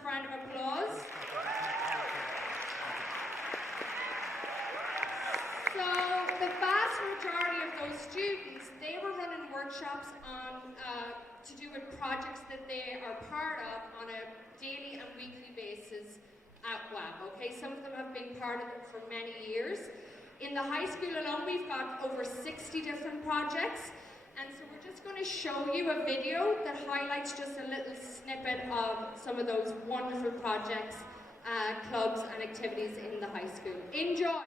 massive round of applause. So the vast majority of those students, they were running workshops on to do with projects that they are part of on a daily and weekly basis at WAB. Okay, some of them have been part of it for many years. In the high school alone, we've got over 60 different projects, and so we're just going to show you a video that highlights just a little snippet of some of those wonderful projects, clubs and activities in the high school. Enjoy!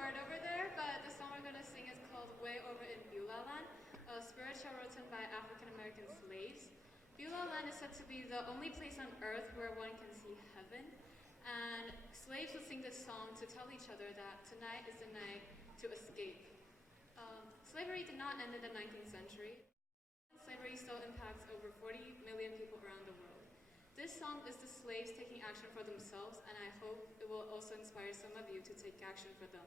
Over there, but the song we're going to sing is called Way Over in Beulah Land, a spiritual written by African-American slaves. Beulah Land is said to be the only place on earth where one can see heaven, and slaves would sing this song to tell each other that tonight is the night to escape. Slavery did not end in the 19th century. Slavery still impacts over 40 million people around the world. This song song is the slaves taking action for themselves, and I hope it will also inspire some of you to take action for them.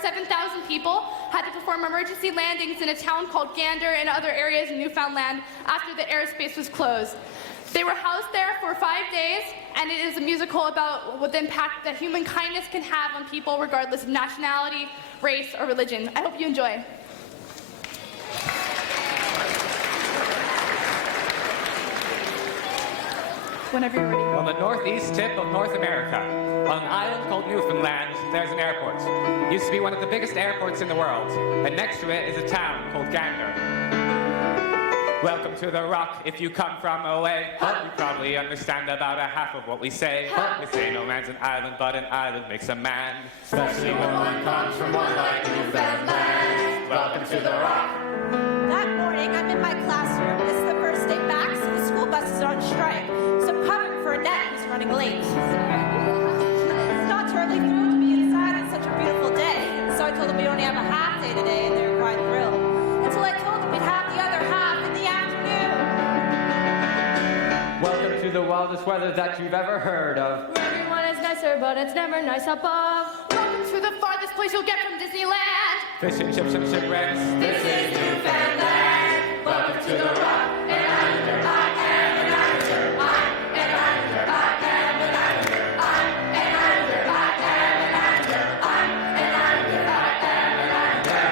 7,000 people had to perform emergency landings in a town called Gander and other areas in Newfoundland after the airspace was closed. They were housed there for 5 days, and it is a musical about what the impact that human kindness can have on people regardless of nationality, race, or religion. I hope you enjoy. Whenever you're ready. On the northeast tip of North America, on an island called Newfoundland, there's an airport. It used to be one of the biggest airports in the world, and next to it is a town called Gander. Welcome to the Rock. If you come from away, you probably understand about a half of what we say. We say no man's an island, but an island makes a man. Especially when one comes from one like Newfoundland. Welcome to the Rock. That morning, I'm in my classroom. This is the first day back, so the school buses are on strike. So I'm covering for Annette, who's running late. It's not terribly thrilled to be inside on such a beautiful day. So I told them we only have a half day today, and they were quite thrilled. Until I told them we'd have the other half in the afternoon. Welcome to the wildest weather that you've ever heard of. Where everyone is nicer, but it's never nice above. Welcome to the farthest place you'll get from Disneyland. Fish and chips and shipwrecks. This is Newfoundland. Welcome to the Rock. An islander, I am an islander. I'm an islander, I am an islander. I'm an islander, I am an islander. I'm an islander, I am an islander.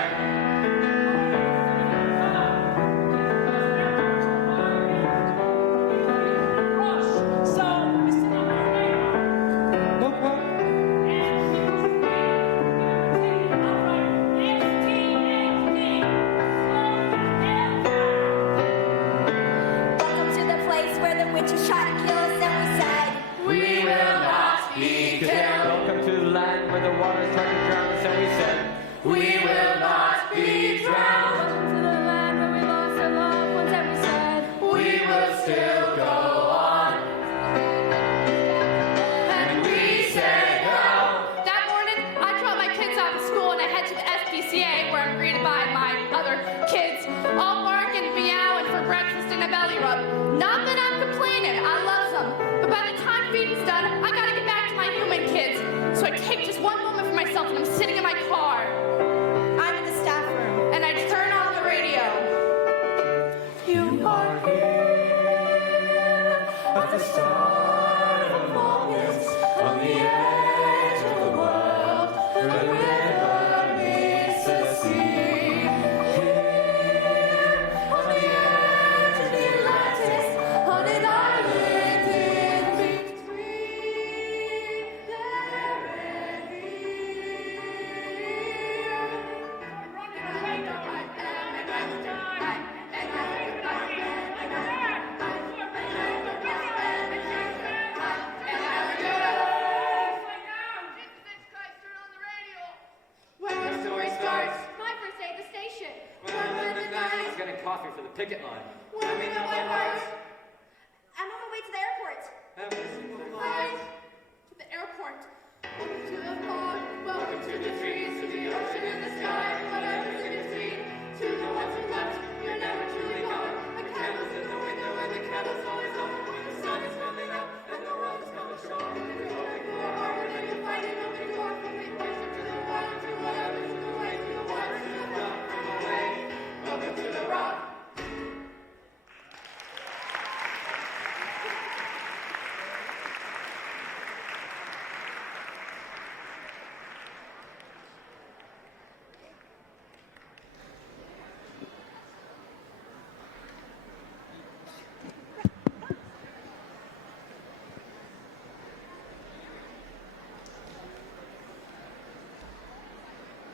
Welcome to the place where the winter tried to kill us, and we said, We will not be killed. Welcome to the land where the waters tried to drown us, and we said, We will not be drowned. Welcome to the land where we lost our loved ones, and we said, We will still go on. And we say no. That morning, I drop my kids off at school and I head to the SPCA where I'm greeted by my other kids, all barking, meowing for breakfast and a belly rub. Not that I'm complaining, I love them. But by the time feeding's done, I gotta get back to my human kids. So I take just one moment for myself and I'm sitting in my car. I'm in the staff room. And I turn on the radio. You are here at the start of a moment on the edge of the world where the river meets the sea. Here on the edge of the Atlantis, on an island in between there and here. Where our story starts. My first day at the station. When the night. getting coffee for the picket line. When we know my heart. I'm on my way to the airport. Flight to the airport. Welcome to the fog. Welcome to the trees. To the ocean and the sky. Whatever's in between. To the ones who left. You're never truly gone. A candle's in the window and the candle's always on. When the sun is coming up and the world is coming strong. If you're hoping for a harbor, then you'll find an open door. From the ocean to the water, to whatever's in the way. To the water, to the rock, from away. Welcome to the rock.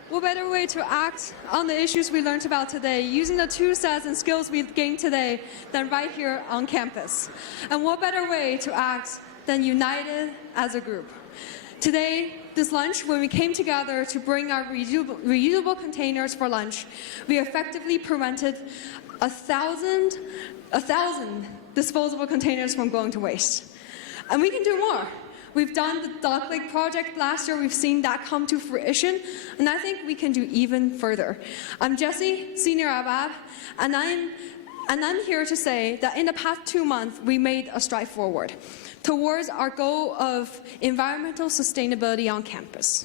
What better way to act on the issues we learned about today, using the tool sets and skills we've gained today, than right here on campus? And what better way to act than united as a group? Today, this lunch, when we came together to bring our reusable containers for lunch, we effectively prevented 1,000 disposable containers from going to waste. And we can do more. We've done the Duck Lake project last year. We've seen that come to fruition, and I think we can do even further. I'm Jessie, Senior ABAB, and I'm here to say that in the past 2 months, we made a stride forward towards our goal of environmental sustainability on campus.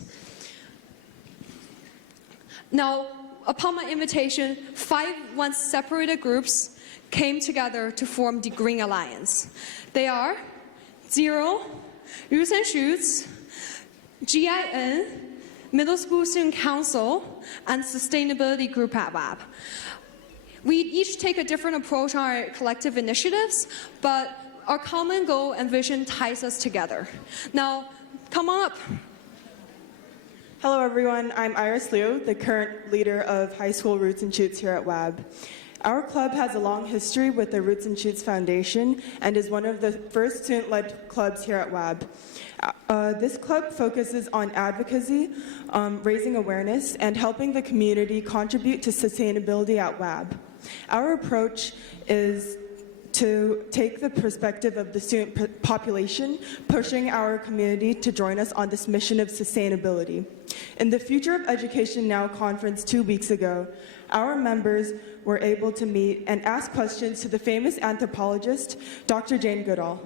Now, upon my invitation, 5 once separated groups came together to form the Green Alliance. They are Zero, Roots and Shoots, GIN, Middle School Student Council, and Sustainability Group at WAB. We each take a different approach on our collective initiatives, but our common goal and vision ties us together. Now, come on up. Hello everyone, I'm Iris Liu, the current leader of High School Roots and Shoots here at WAB. Our club has a long history with the Roots and Shoots Foundation and is one of the first student-led clubs here at WAB. This club focuses on advocacy, raising awareness, and helping the community contribute to sustainability at WAB. Our approach is to take the perspective of the student population, pushing our community to join us on this mission of sustainability. In the Future of Education Now conference 2 weeks ago, our members were able to meet and ask questions to the famous anthropologist, Dr. Jane Goodall.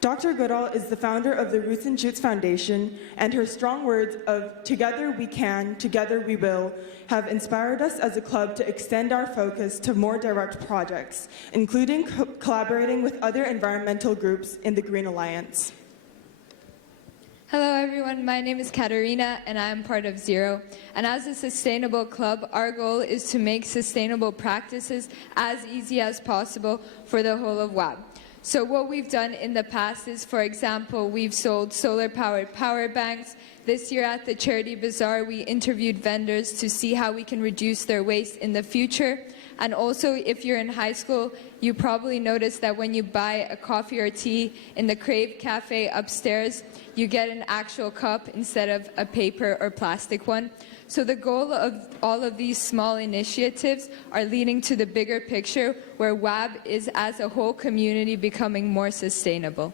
Dr. Goodall is the founder of the Roots and Shoots Foundation, and her strong words of "together we can, together we will" have inspired us as a club to extend our focus to more direct projects, including collaborating with other environmental groups in the Green Alliance. Hello everyone, my name is Katerina and I am part of Zero. And as a sustainable club, our goal is to make sustainable practices as easy as possible for the whole of WAB. So what we've done in the past is, for example, we've sold solar-powered power banks. This year at the Charity Bazaar, we interviewed vendors to see how we can reduce their waste in the future. And also, if you're in high school, you probably noticed that when you buy a coffee or tea in the Crave Cafe upstairs, you get an actual cup instead of a paper or plastic one. So the goal of all of these small initiatives are leading to the bigger picture where WAB is as a whole community becoming more sustainable.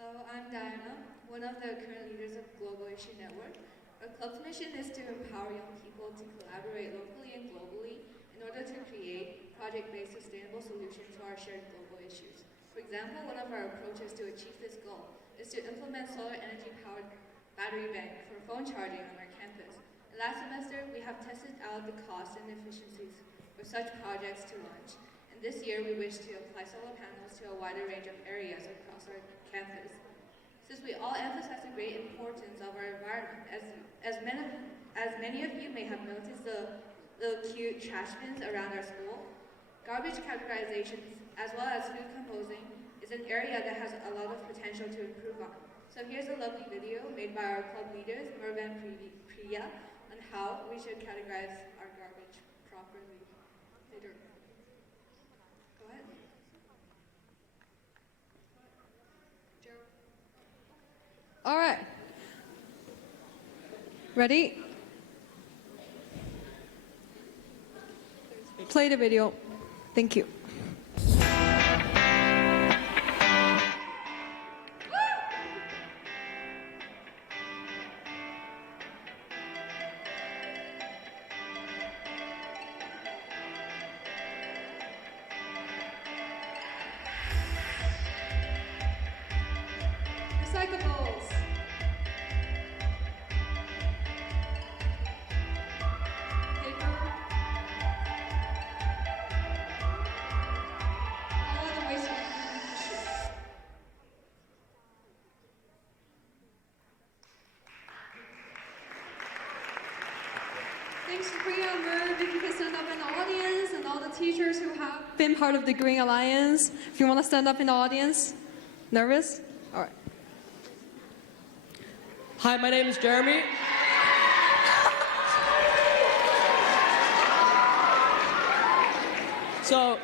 Hello, I'm Diana, one of the current leaders of Global Issue Network. Our club's mission is to empower young people to collaborate locally and globally in order to create project-based sustainable solutions to our shared global issues. For example, one of our approaches to achieve this goal is to implement solar energy-powered battery bank for phone charging on our campus. And last semester, we have tested out the cost and efficiencies for such projects to launch. And this year, we wish to apply solar panels to a wider range of areas across our campus. Since we all emphasize the great importance of our environment, as many of you may have noticed the little cute trash bins around our school, garbage categorizations as well as food composting is an area that has a lot of potential to improve on. So here's a lovely video made by our club leaders, Merv and Priya, on how we should categorize our garbage properly. Later. Go ahead. All right. Ready? Play the video. Thank you. Recyclables. Paper. All of the waste issues. Thanks to Priya and Merv. If you can stand up in the audience, and all the teachers who have been part of the Green Alliance. If you want to stand up in the audience. Nervous? All right. Hi, my name is Jeremy. So,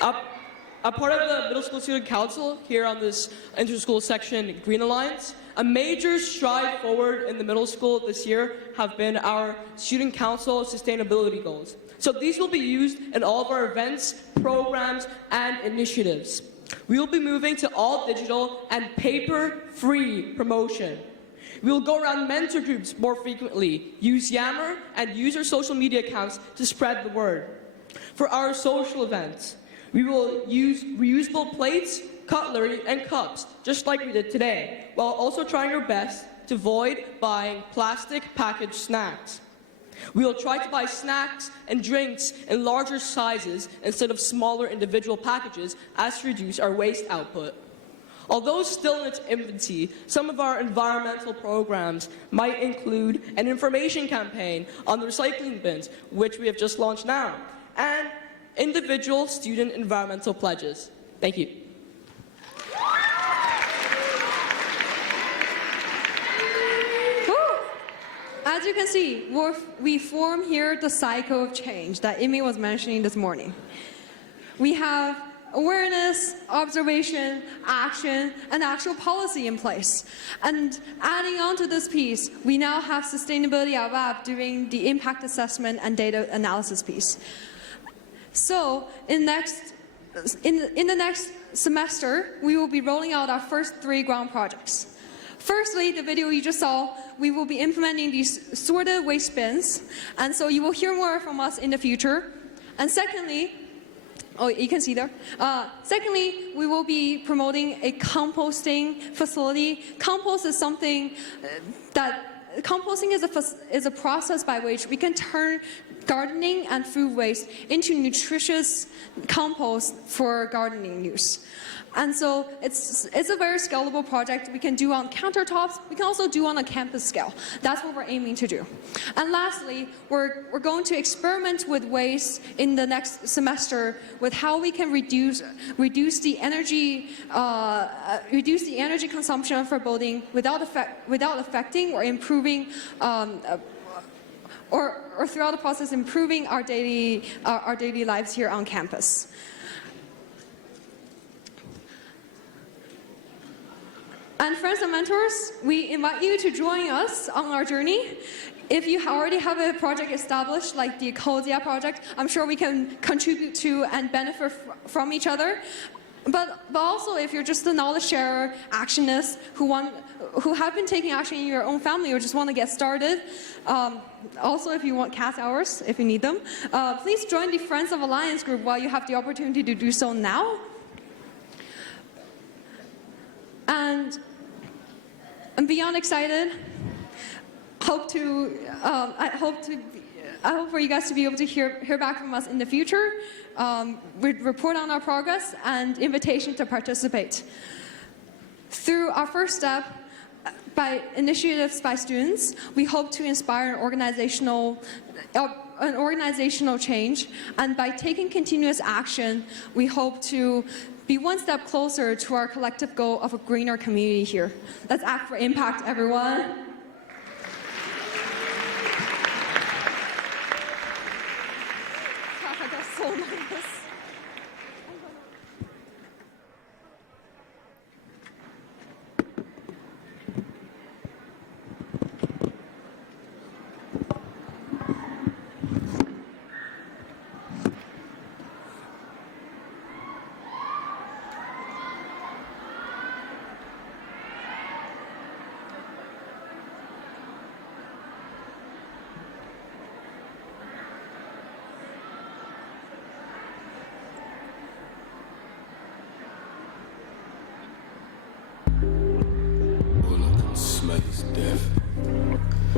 I'm part of the Middle School Student Council here on this inter-school section, Green Alliance. A major stride forward in the middle school this year have been our Student Council sustainability goals. So these will be used in all of our events, programs, and initiatives. We will be moving to all digital and paper-free promotion. We will go around mentor groups more frequently, use Yammer, and use our social media accounts to spread the word. For our social events, we will use reusable plates, cutlery, and cups, just like we did today, while also trying our best to avoid buying plastic packaged snacks. We will try to buy snacks and drinks in larger sizes instead of smaller individual packages as to reduce our waste output. Although still in its infancy, some of our environmental programs might include an information campaign on the recycling bins, which we have just launched now, and individual student environmental pledges. Thank you. As you can see, we form here the cycle of change that Amy was mentioning this morning. We have awareness, observation, action, and actual policy in place. And adding on to this piece, we now have sustainability at WAB doing the impact assessment and data analysis piece. So in the next semester, we will be rolling out our first 3 ground projects. Firstly, the video you just saw, we will be implementing these sorted waste bins, and so you will hear more from us in the future. And secondly, oh, you can see there. Secondly, we will be promoting a composting facility. Composting is a process by which we can turn gardening and food waste into nutritious compost for gardening use. And so it's a very scalable project we can do on countertops. We can also do on a campus scale. That's what we're aiming to do. And lastly, we're going to experiment with waste in the next semester with how we can reduce the energy consumption for building without affecting or improving or throughout the process improving our daily lives here on campus. And friends and mentors, we invite you to join us on our journey. If you already have a project established, like the Ecosia project, I'm sure we can contribute to and benefit from each other. But also, if you're just a knowledge sharer, actionist, who have been taking action in your own family or just want to get started, also if you want CAS hours, if you need them, please join the Friends of Alliance group while you have the opportunity to do so now. And I'm beyond excited. I hope for you guys to be able to hear back from us in the future, report on our progress, and invitation to participate. Through our first step, by initiatives by students, we hope to inspire an organizational change, and by taking continuous action, we hope to be one step closer to our collective goal of a greener community here. Let's act for impact, everyone. I got so nervous.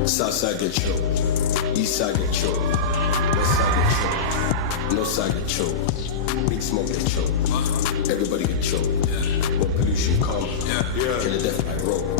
Southside get choked, Eastside get choked, Westside get choked, Northside get choked, Big Smoke get choked, everybody get choked. When pollution come, kill a death by rope.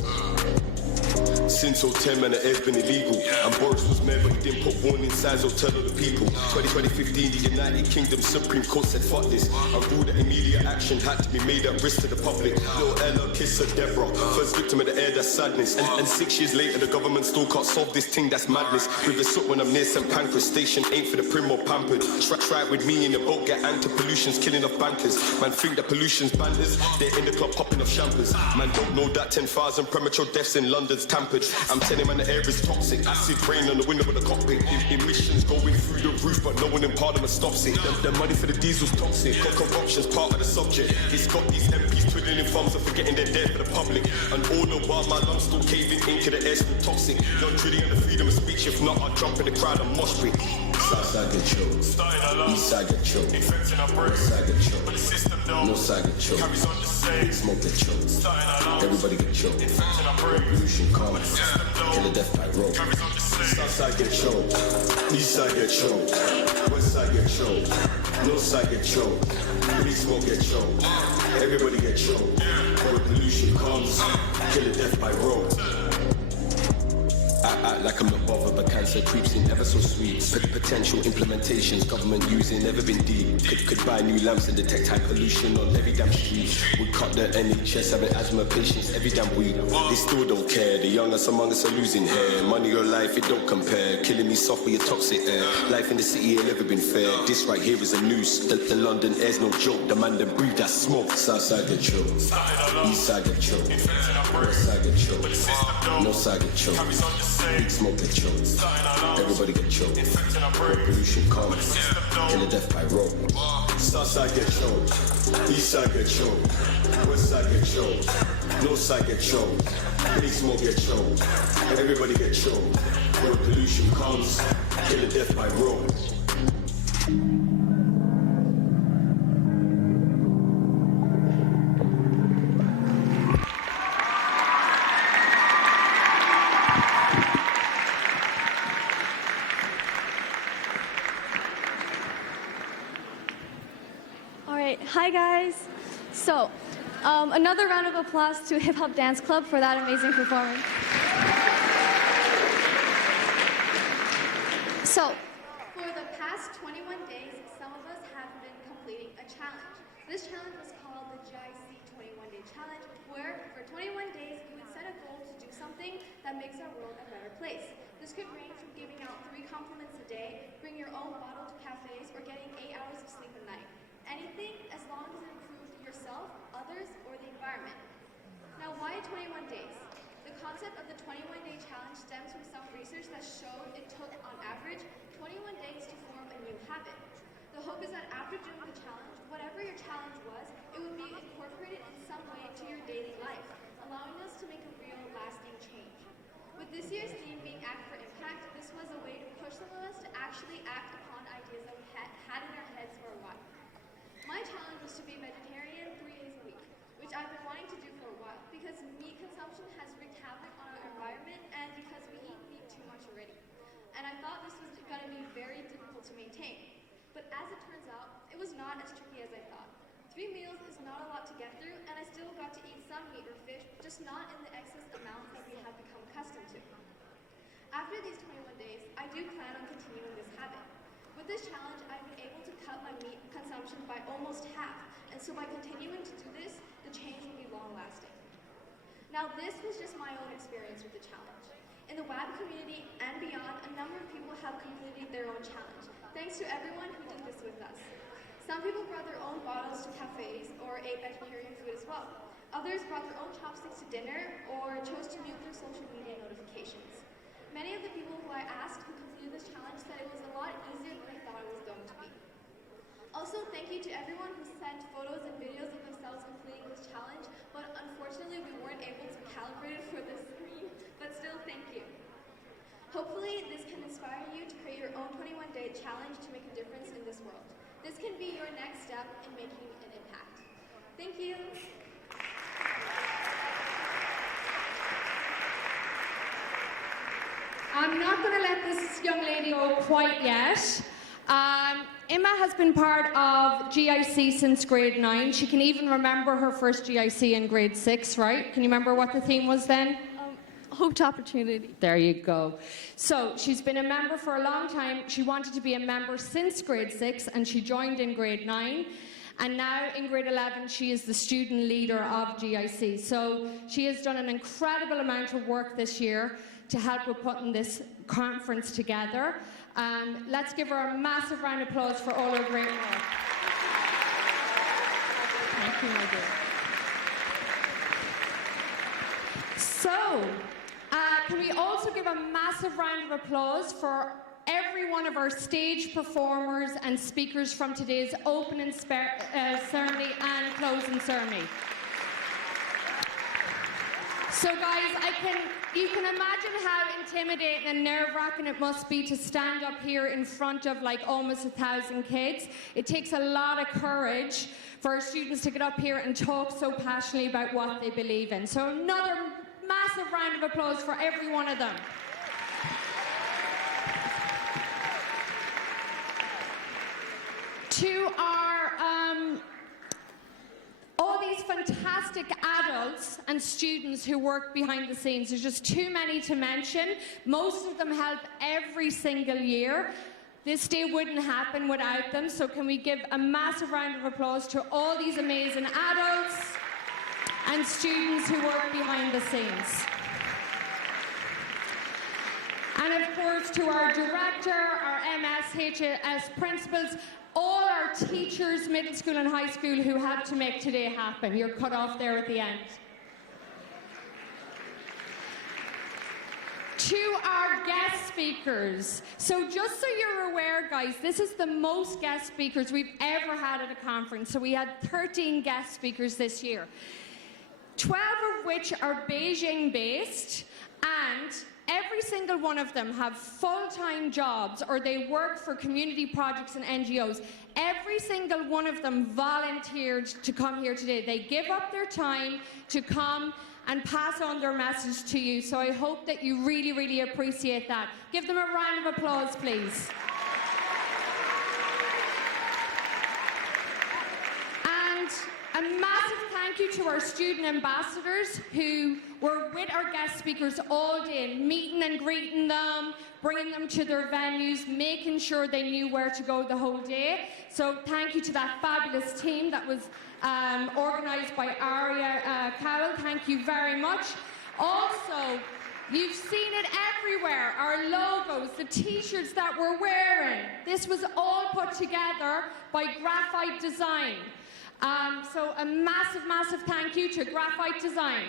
Since 010, man, the air's been illegal. And Boris was mayor, but he didn't put warning signs or tell all the people. 2015, the United Kingdom Supreme Court said fuck this. And ruled that immediate action had to be made at risk to the public. Little Ella, kiss her Deborah, first victim of the air, that's sadness. And 6 years later, the government still can't solve this thing, that's madness. With the soot when I'm near St. Pancras Station, ain't for the prim or pampered. Try it with me in the boat, get anti-pollution's killing off bankers. Man think that pollution's banders, they're in the club popping off champers. Man don't know that 10,000 premature deaths in London's tampered. I'm telling man the air is toxic. Acid rain on the window of the cockpit. Emissions going through the roof, but no one in Parliament stops it. The money for the diesel's toxic. Corruption's part of the subject. It's got these MPs twiddling thumbs and forgetting they're there for the public. And all the while my lungs still caving in, 'cause the air's still toxic. Don't really on the freedom of speech. If not, I'll jump in the crowd and mosh pit. Southside get choked. Eastside get choked. Westside get choked. Northside get choked. Big smoke get choked. Everybody get choked. Pollution comes. Kill a death by rope. Southside get choked. Eastside get choked. Westside get choked. Northside get choked. Big smoke get choked. Everybody get choked. Where pollution comes. Kill a death by rope. I act like I'm not bothered, but cancer creeps in ever so sweet. Potential implementations, government using, never been deep. Could buy new lamps and detect high pollution on every damn street. Would cut the NHS, having asthma patients every damn week. They still don't care, the youngest among us are losing hair. Money or life, it don't compare. Killing me soft with your toxic air. Life in the city ain't never been fair. This right here is a noose. The London air's no joke. The man that breathe that smoke. Southside get choked. Eastside get choked. Westside get choked. Northside get choked. Big smoke get choked. Everybody get choked. Where pollution comes. Kill a death by rope. Southside get choked. Eastside get choked. Westside get choked. Northside get choked. Big smoke get choked. Everybody get choked. Where pollution comes. Kill a death by rope. Hi guys. So, another round of applause to Hip Hop Dance Club for that amazing performance. So, for the past 21 days, some of us have been completing a challenge. This challenge was called the GIC 21-Day Challenge, where for 21 days you would set a goal to do something that makes our world a better place. This could range from giving out 3 compliments a day, bring your own bottle to cafes, or getting 8 hours of sleep a night. Anything as long as it improves yourself, others, or the environment. Now, why 21 days? The concept of the 21-day challenge stems from some research that showed it took, on average, 21 days to form a new habit. The hope is that after doing the challenge, whatever your challenge was, it would be incorporated in some way into your daily life, allowing us to make a real, lasting change. With this year's theme being Act for Impact, this was a way to push some of us to actually act upon ideas that we had in our heads for a while. My challenge was to be vegetarian 3 days a week, which I've been wanting to do for a while because meat consumption has wreaked havoc on our environment and because we eat meat too much already. And I thought this was going to be very difficult to maintain. But as it turns out, it was not as tricky as I thought. 3 meals is not a lot to get through, and I still got to eat some meat or fish, just not in the excess amounts that we have become accustomed to. After these 21 days, I do plan on continuing this habit. With this challenge, I've been able to cut my meat consumption by almost half, and so by continuing to do this, the change will be long-lasting. Now, this was just my own experience with the challenge. In the WAB community and beyond, a number of people have completed their own challenge, thanks to everyone who did this with us. Some people brought their own bottles to cafes or ate vegetarian food as well. Others brought their own chopsticks to dinner or chose to mute their social media notifications. Many of the people who I asked who completed this challenge said it was a lot easier than I thought it was going to be. Also, thank you to everyone who sent photos and videos of themselves completing this challenge, but unfortunately we weren't able to calibrate it for this screen, but still thank you. Hopefully this can inspire you to create your own 21-day challenge to make a difference in this world. This can be your next step in making an impact. Thank you. I'm not going to let this young lady go quite yet. Emma has been part of GIC since grade 9. She can even remember her first GIC in grade 6, right? Can you remember what the theme was then? Hope to opportunity. There you go. So she's been a member for a long time. She wanted to be a member since grade 6 and she joined in grade 9. And now in grade 11, she is the student leader of GIC. So she has done an incredible amount of work this year to help with putting this conference together. Let's give her a massive round of applause for all her great work. Thank you, my dear. So, can we also give a massive round of applause for every one of our stage performers and speakers from today's opening ceremony and closing ceremony. So guys, I can You can imagine how intimidating and nerve-wracking it must be to stand up here in front of like almost 1,000 kids. It takes a lot of courage for our students to get up here and talk so passionately about what they believe in. So another massive round of applause for every one of them. To our all these fantastic adults and students who work behind the scenes. There's just too many to mention. Most of them help every single year. This day wouldn't happen without them, so can we give a massive round of applause to all these amazing adults and students who work behind the scenes. And of course to our director, our MS, HS principals, all our teachers, middle school and high school, who had to make today happen. You're cut off there at the end. To our guest speakers. So just so you're aware, guys, this is the most guest speakers we've ever had at a conference. So we had 13 guest speakers this year, 12 of which are Beijing based, and every single one of them have full-time jobs or they work for community projects and NGOs. Every single one of them volunteered to come here today. They give up their time to come and pass on their message to you. So I hope that you really, really appreciate that. Give them a round of applause, please. And a massive thank you to our student ambassadors who were with our guest speakers all day, meeting and greeting them, bringing them to their venues, making sure they knew where to go the whole day. So thank you to that fabulous team that was organised by Aria Cowell. Thank you very much. Also, you've seen it everywhere, our logos, the t-shirts that we're wearing. This was all put together by Graphite Design. So a massive, massive thank you to Graphite Design.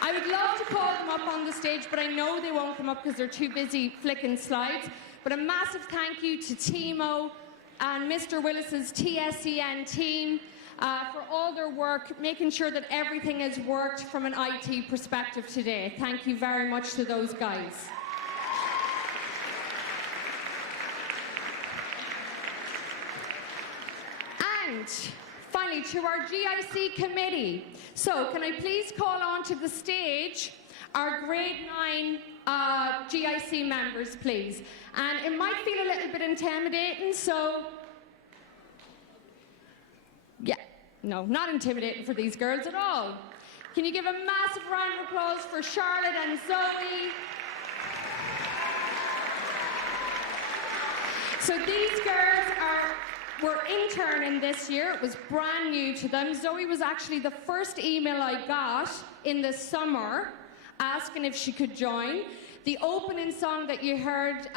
I would love to call them up on the stage, but I know they won't come up because they're too busy flicking slides. But a massive thank you to Timo and Mr. Willis's TSEN team for all their work, making sure that everything has worked from an IT perspective today. Thank you very much to those guys. And finally, to our GIC committee. So, can I please call on to the stage our grade 9 GIC members, please. And it might feel a little bit intimidating, so... Yeah, no, not intimidating for these girls at all. Can you give a massive round of applause for Charlotte and Zoe? So these girls were interning this year. It was brand new to them. Zoe was actually the first email I got in the summer asking if she could join. The opening song that you heard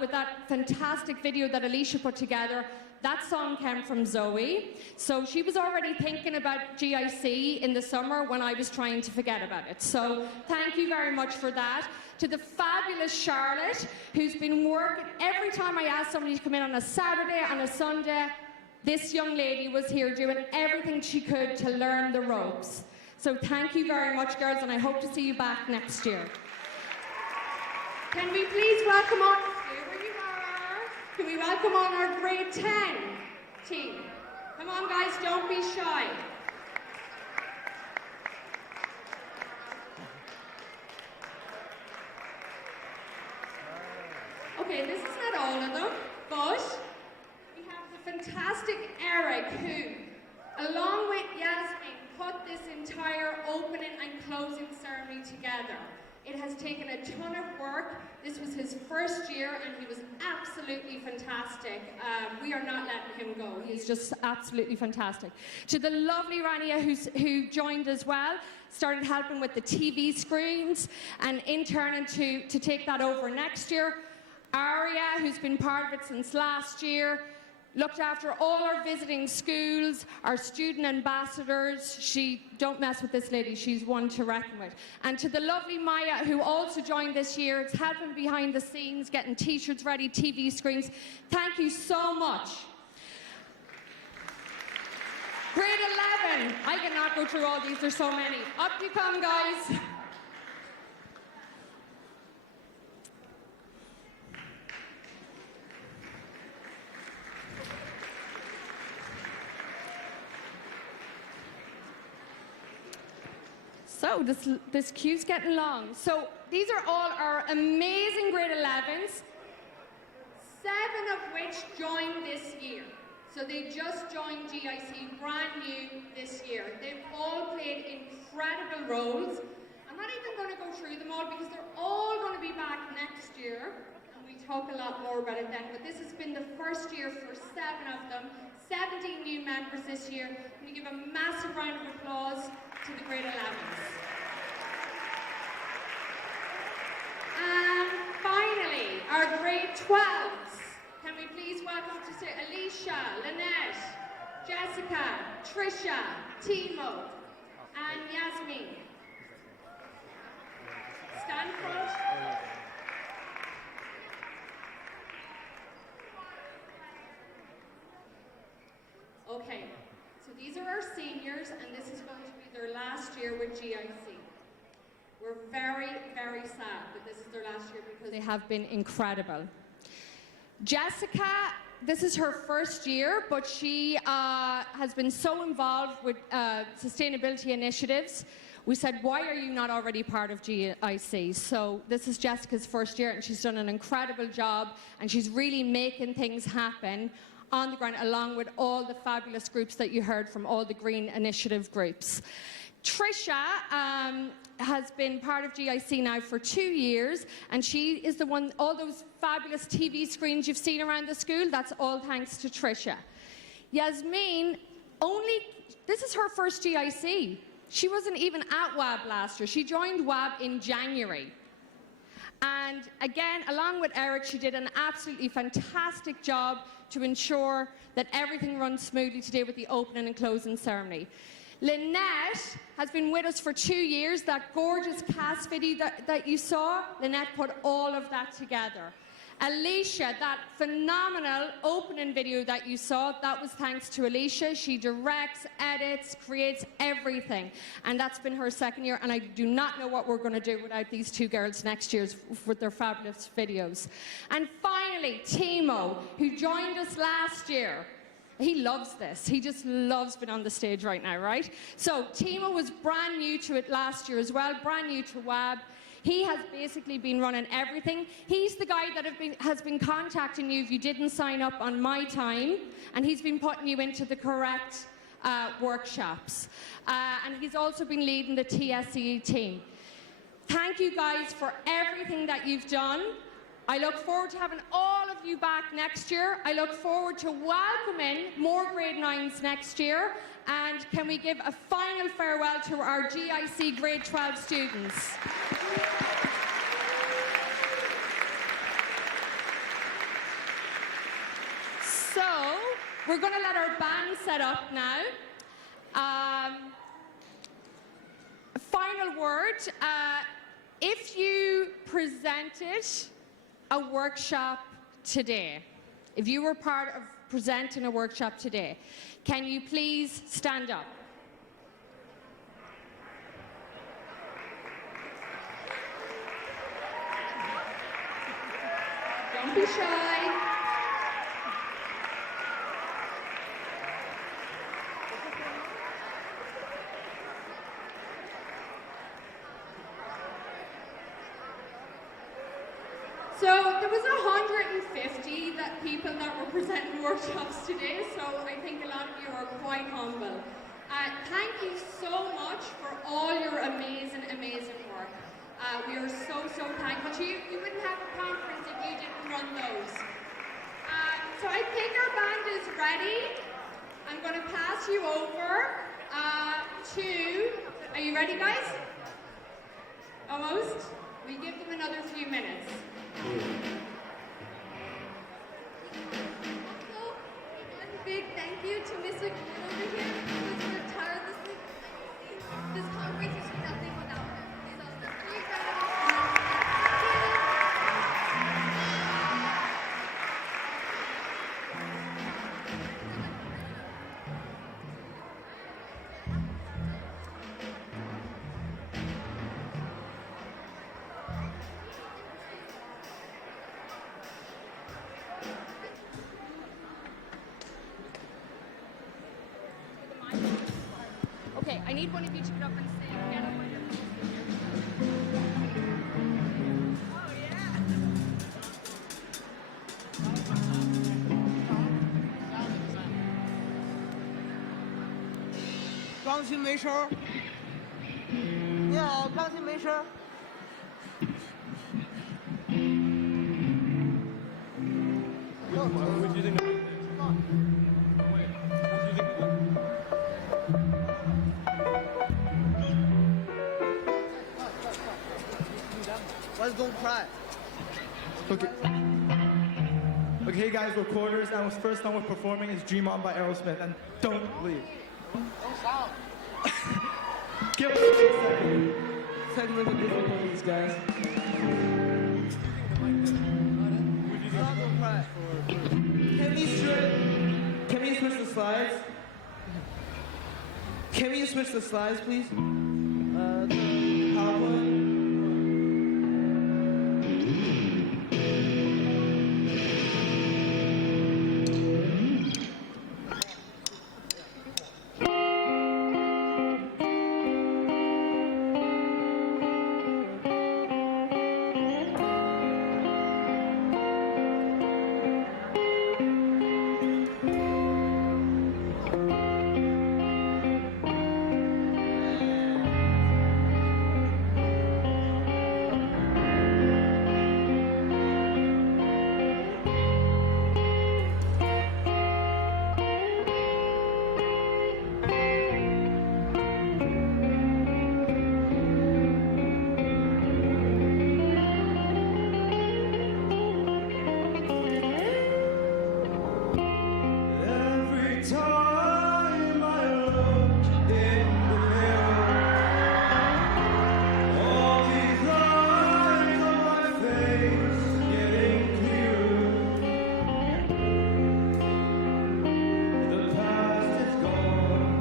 with that fantastic video that Alicia put together, that song came from Zoe. So she was already thinking about GIC in the summer when I was trying to forget about it. So thank you very much for that. To the fabulous Charlotte, who's been working, every time I asked somebody to come in on a Saturday and a Sunday, this young lady was here doing everything she could to learn the ropes. So thank you very much, girls, and I hope to see you back next year. Can we please welcome on, stay where you are, can we welcome on our grade 10 team? Come on, guys, don't be shy. Okay, this is not all of them, but we have the fantastic Eric who, along with Yasmin, put this entire opening and closing ceremony together. It has taken a ton of work. This was his first year and he was absolutely fantastic. We are not letting him go. He's just absolutely fantastic. To the lovely Rania who joined as well, started helping with the TV screens and interning to take that over next year. Aria, who's been part of it since last year, looked after all our visiting schools, our student ambassadors. Don't mess with this lady, she's one to reckon with. And to the lovely Maya, who also joined this year, it's helping behind the scenes, getting t-shirts ready, TV screens. Thank you so much. Grade 11. I cannot go through all these, there's so many. Up you come, guys. So this queue's getting long. So these are all our amazing grade 11s, 7 of which joined this year. So they just joined GIC, brand new this year. They've all played incredible roles. I'm not even going to go through them all because they're all going to be back next year. And we talk a lot more about it then. But this has been the first year for 7 of them. 17 new members this year. Can we give a massive round of applause to the grade 11s? And finally, our grade 12s. Can we please welcome to say Alicia, Lynette, Jessica, Trisha, Timo, and Yasmin. Stand front. Okay, so these are our seniors, and this is going to be their last year with GIC. We're very, very sad that this is their last year because they have been incredible. Jessica, this is her first year, but she has been so involved with sustainability initiatives. We said, why are you not already part of GIC? So this is Jessica's first year, and she's done an incredible job, and she's really making things happen on the ground, along with all the fabulous groups that you heard from, all the green initiative groups. Trisha has been part of GIC now for 2 years, and she is the one, all those fabulous TV screens you've seen around the school, that's all thanks to Trisha. Yasmin, this is her first GIC. She wasn't even at WAB last year. She joined WAB in January. And again, along with Eric, she did an absolutely fantastic job to ensure that everything runs smoothly today with the opening and closing ceremony. Lynette has been with us for 2 years. That gorgeous cast video that you saw, Lynette put all of that together. Alicia, that phenomenal opening video that you saw, that was thanks to Alicia. She directs, edits, creates everything. And that's been her second year, and I do not know what we're going to do without these 2 girls next year with their fabulous videos. And finally, Timo, who joined us last year. He loves this. He just loves being on the stage right now, right? So Timo was brand new to it last year as well, brand new to WAB. He has basically been running everything. He's the guy that has been contacting you if you didn't sign up on my time, and he's been putting you into the correct workshops. And he's also been leading the TSEN team. Thank you guys for everything that you've done. I look forward to having all of you back next year. I look forward to welcoming more grade 9s next year. And can we give a final farewell to our GIC grade 12 students? So, we're going to let our band set up now. Final word. If you presented a workshop today, if you were part of presenting a workshop today, can you please stand up? Don't be shy. So there was 150 people that were presenting workshops today, so I think a lot of you are quite humble. Thank you so much for all your amazing, amazing work. We are so, so thankful to you. We wouldn't have a conference if you didn't run those. So I think our band is ready. I'm going to pass you over to, are you ready guys? Almost? We give them another few minutes. Also, one big thank you to Mr. Gordon over here, who's worked tirelessly behind the scenes. This conference is nothing without him. He's also a great I need one of you to get up and sing. Get up on your post. Oh, yeah. 钢琴没声儿。你好，钢琴没声儿。Let's don't cry. Okay. Okay, hey guys, we're quarters, and the first time we're performing is Dream On by Aerosmith, and don't leave. Don't shout. Give us a second. Technical difficulties, guys. Don't cry. Can we switch the slides? Can we switch the slides, please? PowerPoint. Every time I look in the mirror, all these lines on my face getting clearer. The past is gone.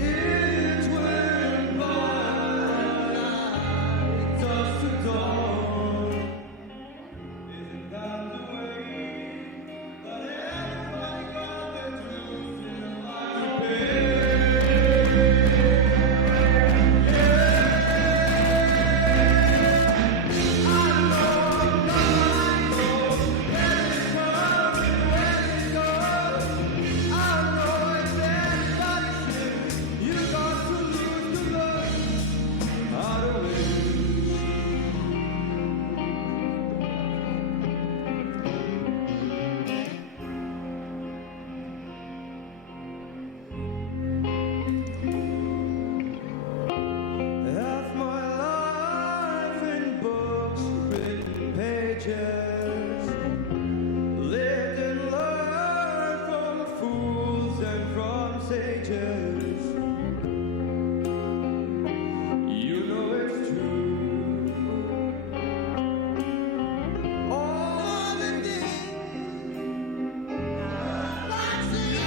It went by like dusk to dawn. Isn't that the way that everybody got their dues in life to pay? You got to lose to learn how to win. Half my life in books, written pages, lived and learned from fools and from sages. You know it's true. All the things lots of you.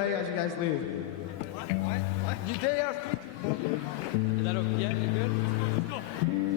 play as you guys leave. Is that okay? Yeah, you good?